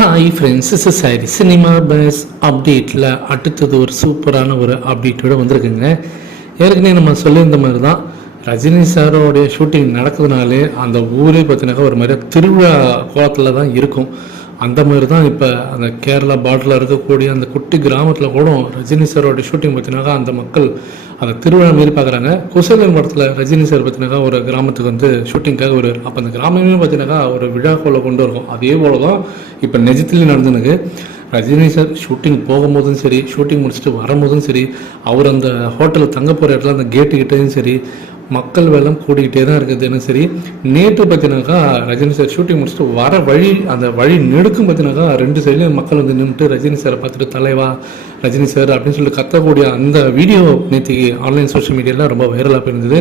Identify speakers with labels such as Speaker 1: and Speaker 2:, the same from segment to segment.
Speaker 1: Hi friends is sorry cinema buzz அப்டேட்டில் அடுத்தது ஒரு சூப்பரான ஒரு அப்டேட்டோட வந்திருக்குங்க. ஏற்கனவே நம்ம சொல்லியிருந்த மாதிரி தான் ரஜினி சாரோடைய ஷூட்டிங் நடக்கிறதுனாலே அந்த ஊரே பார்த்தீங்கன்னாக்கா ஒரு மாதிரி திருவிழா கோலத்தில் தான் இருக்கும். அந்த மாதிரி தான் இப்போ அந்த கேரளா பாட்டில் இருக்கக்கூடிய அந்த குட்டி கிராமத்தில் கூட ரஜினி சாரோட ஷூட்டிங் பார்த்தீங்கன்னாக்கா அந்த மக்கள் அந்த திருவிழா மாரி பார்க்குறாங்க குசேலன் படத்தில் ரஜினி சார் பார்த்தீங்கன்னாக்கா ஒரு கிராமத்துக்கு வந்து ஷூட்டிங்காக ஒரு அப்போ அந்த கிராமமே பார்த்தீங்கன்னாக்கா ஒரு விழாக்கோல கொண்டு இருக்கும் அதே போல தான் இப்போ நிஜத்துலேயும் நடந்துனுக்கு. ரஜினி சார் ஷூட்டிங் போகும்போதும் சரி ஷூட்டிங் முடிச்சுட்டு வரும்போதும் சரி அவர் அந்த ஹோட்டலில் தங்க போகிற இடத்துல அந்த கேட்டு கிட்டேயும் சரி மக்கள் வெள்ளம் கூடிக்கிட்டே தான் இருக்குது தினம் சரி நேற்று பார்த்தீங்கன்னாக்கா ரஜினி சார் ஷூட்டிங் முடிச்சுட்டு வர வழி அந்த வழி நெடுக்கும் பார்த்தீங்கன்னாக்கா ரெண்டு சைட்லேயும் மக்கள் வந்து நின்றுட்டு ரஜினி சாரை பார்த்துட்டு தலைவா ரஜினி சார் அப்படின்னு சொல்லிட்டு கத்தக்கூடிய அந்த வீடியோ நேற்றுக்கு ஆன்லைன் சோஷியல் மீடியாவில் ரொம்ப வைரலாக போயிருந்தது.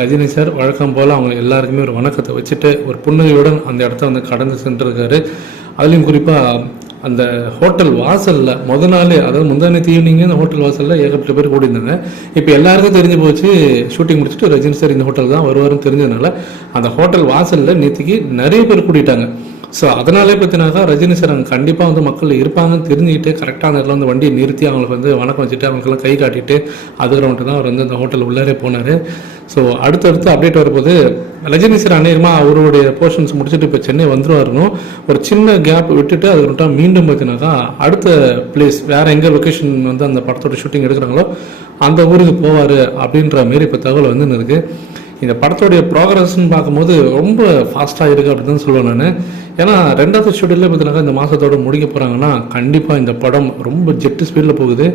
Speaker 1: ரஜினி சார் வழக்கம் போல் அவங்க எல்லாருக்குமே ஒரு வணக்கத்தை வச்சுட்டு ஒரு புன்னகையுடன் அந்த இடத்த வந்து கடந்து சென்றிருக்காரு. அதுலேயும் குறிப்பாக அந்த ஹோட்டல் வாசலில் முத நாளே அதாவது முந்தானத்து ஈவினிங் அந்த ஹோட்டல் வாசலில் ஏகப்பட்ட பேர் கூடியிருந்தாங்க. இப்போ எல்லாருக்கும் தெரிஞ்சு போச்சு ஷூட்டிங் முடிச்சுட்டு ரஜினி சார் இந்த ஹோட்டல் தான் வருவாருன்னு தெரிஞ்சதுனால அந்த ஹோட்டல் வாசலில் நேற்றுக்கு நிறைய பேர் கூட்டிட்டாங்க ஸோ அதனாலே பார்த்தினாக்கா ரஜினி சார் அங்கே கண்டிப்பாக வந்து மக்கள் இருப்பாங்கன்னு தெரிஞ்சுக்கிட்டு கரெக்டான இடத்துல வந்து வண்டியை நிறுத்தி அவங்களுக்கு வந்து வணக்கம் வச்சுட்டு அவங்களுக்கெல்லாம் கை காட்டிட்டு அதுக்கப்புறம் தான் அவர் வந்து அந்த ஹோட்டல் உள்ளாரே போனார். ஸோ அடுத்தடுத்து அப்டேட் வரும்போது ரஜினி சார் அநேகமாக அவருடைய போர்ஷன்ஸ் முடிச்சுட்டு இப்போ சென்னை வந்துருவாருனும் ஒரு சின்ன கேப் விட்டுட்டு மட்டும் மீண்டும் பார்த்தீங்கன்னாக்கா அடுத்த பிளேஸ் வேறு எங்கே லொக்கேஷன் வந்து அந்த படத்தோட ஷூட்டிங் எடுக்கிறாங்களோ அந்த ஊருக்கு போவார் அப்படின்ற மாரி இப்போ தகவல் வந்து இருக்குது இந்த படத்தோடைய ப்ராக்ரஸ்ன்னு பார்க்கும்போது ரொம்ப ஃபாஸ்ட்டாக இருக்குது அப்படின்னு தான் சொல்லுவேன் நான். ஏன்னா ரெண்டாவது ஷெடியூலில் பார்த்தீங்கன்னா இந்த மாதத்தோட முடிக்க போகிறாங்கன்னா கண்டிப்பாக இந்த படம் ரொம்ப ஜெட்டு ஸ்பீடில் போகுது.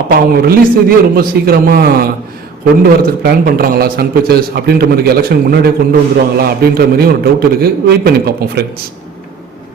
Speaker 1: அப்போ அவங்க ரிலீஸ் தேதியே ரொம்ப சீக்கிரமாக கொண்டு வரதுக்கு பிளான் பண்ணுறாங்களா சன் பிக்சர்ஸ் அப்படின்ற மாதிரி எலெக்ஷன் முன்னாடியே கொண்டு வந்துருவாங்களா அப்படின்ற மாதிரி ஒரு டவுட் இருக்குது வெயிட் பண்ணி பார்ப்போம் ஃப்ரெண்ட்ஸ்